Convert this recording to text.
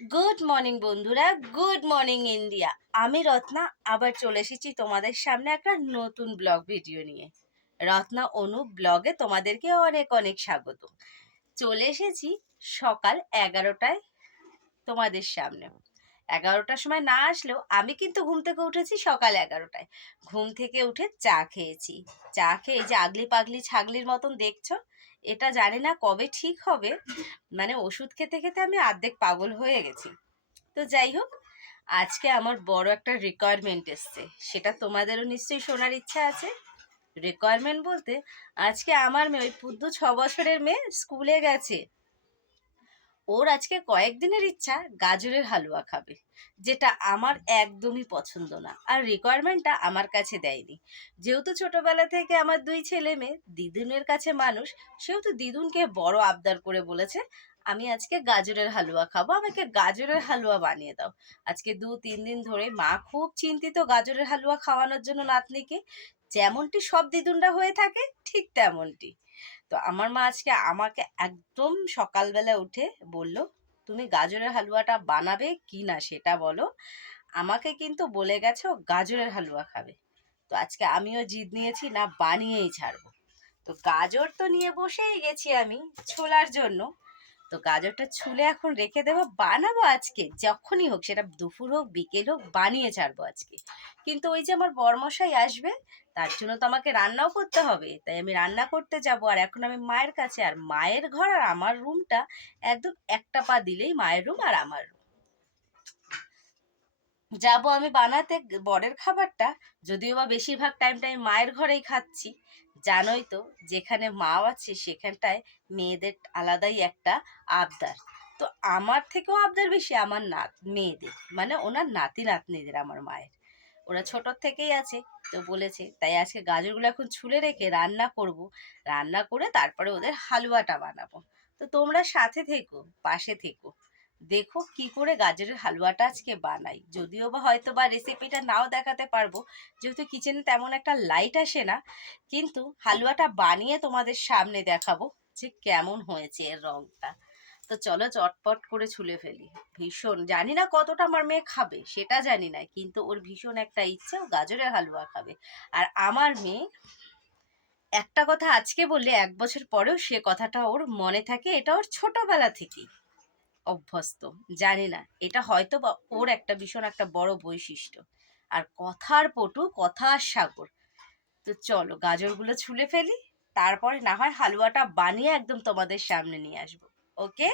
Good morning বন্ধুরা। Good morning India আমি রত্না, আবার চলে এসেছি তোমাদের সামনে একটা নতুন ব্লগ ভিডিও নিয়ে। রত্না অনু ব্লগে তোমাদেরকে অনেক অনেক স্বাগত। চলে এসেছি সকাল এগারোটায় তোমাদের সামনে। এগারোটার সময় না আসলেও আমি কিন্তু ঘুম থেকে উঠেছি সকাল এগারোটায়। ঘুম থেকে উঠে চা খেয়েছি। চা খেয়ে যে আগলি পাগলি ছাগলির মতন দেখছ? এটা জানি না কবে ঠিক হবে। মানে ওষুধ খেতে খেতে আমি আর্ধেক পাগল হয়ে গেছি। তো যাই হোক, আজকে আমার বড় একটা রিকোয়ারমেন্ট এসছে। সেটা তোমাদেরও নিশ্চয়ই শোনার ইচ্ছা আছে। রিকোয়ারমেন্ট বলতে আজকে আমার মেয়ে, ওই পুদ্দু ছ বছরের মেয়ে স্কুলে গেছে। ওর আজকে কয়েকদিনের ইচ্ছা গাজরের হালুয়া খাবে, যেটা আমার একদমই পছন্দ না। আর রিকোয়ারমেন্টটা আমার কাছে দেয়নি। যেহেতু ছোটবেলা থেকে আমার দুই ছেলে মেয়ে, দিদুনের কাছে মানুষ, সেহেতু দিদুনকে বড় আবদার করে বলেছে, আমি আজকে গাজরের হালুয়া খাব, আমাকে গাজরের হালুয়া বানিয়ে দাও। আজকে দু, তিন দিন ধরে মা খুব চিন্তিত গাজরের হালুয়া খাওয়ানোর জন্য নাতনিকে। যেমনটি সব দিদুনরা হয়ে থাকে, ঠিক তেমনটি। তো আমার মা আজকে আমাকে একদম সকালবেলা উঠে বলল, তুমি গাজরের হালুয়াটা বানাবে কি না সেটা বলো। আমাকে কিন্তু বলে গেছে ও গাজরের হালুয়া খাবে। তো আজকে আমিও জিদ নিয়েছি, না বানিয়েই ছাড়বো। তো গাজর তো নিয়ে বসেই গেছি আমি ছোলার জন্য। তো গাজরটা ছুলে এখন রেখে দেবো, বানাবো আজকে, যখনই হোক, সেটা দুপুর হোক, বিকেল হোক, বানিয়ে ছাড়বো আজকে। কিন্তু ওই যে আমার বরমশাই আসবে তার জন্য তো আমাকে রান্নাও করতে হবে, তাই আমি রান্না করতে যাব। আর এখন আমি মায়ের কাছে, আর মায়ের ঘর আর আমার রুমটা একদম একটা পা দিলেই মায়ের রুম আর আমার রুম। যাব আমি বানাতে, বরের খাবারটা, যদিও বা বেশিরভাগ টাইমটা আমি মায়ের ঘরেই খাচ্ছি জানোই তো, যেখানে মা আছে সেখানটায় মেয়েদের আলাদাই একটা আবদার। তো আমার থেকেও আবদার বেশি আমার নাত, মেয়েদের মানে ওনার নাতি নাতনিদের আমার মায়ের। ওরা ছোটোর থেকেই আছে, তো বলেছে, তাই আজকে গাজরগুলো এখন ছুলে রেখে রান্না করব। রান্না করে তারপরে ওদের হালুয়াটা বানাবো। তো তোমরা সাথে থেকো, পাশে থেকো। দেখো কি করে গাজরের হালুয়াটা আজকে বানাই। যদিও বা হয়তো বা রেসিপিটা নাও দেখাতে পারব, যেহেতু কিচেনে তেমন একটা লাইট আসে না, কিন্তু হালুয়াটা বানিয়ে তোমাদের সামনে দেখাবো যে কেমন হয়েছে এর রংটা। তো চলো চটপট করে ছুলে ফেলি। ভীষণ, জানি না কতটা আমার মেয়ে খাবে, সেটা জানি না, কিন্তু ওর ভীষণ একটা ইচ্ছে ও গাজরের হালুয়া খাবে। আর আমার মেয়ে একটা কথা আজকে বললে এক বছর পরেও সে কথাটা ওর মনে থাকে, এটা ওর ছোটবেলা থেকেই। অভ্যস্ত, জানি না। এটা হয়তো বা ওর একটা ভীষণ একটা বড় বৈশিষ্ট্য। আর কথার পটু, কথার সাগর। তো চলো, গাজরগুলো ছুলে ফেলি, তারপরে না হয় হালুয়াটা বানিয়ে একদম তোমাদের সামনে নিয়ে আসব। ওকে?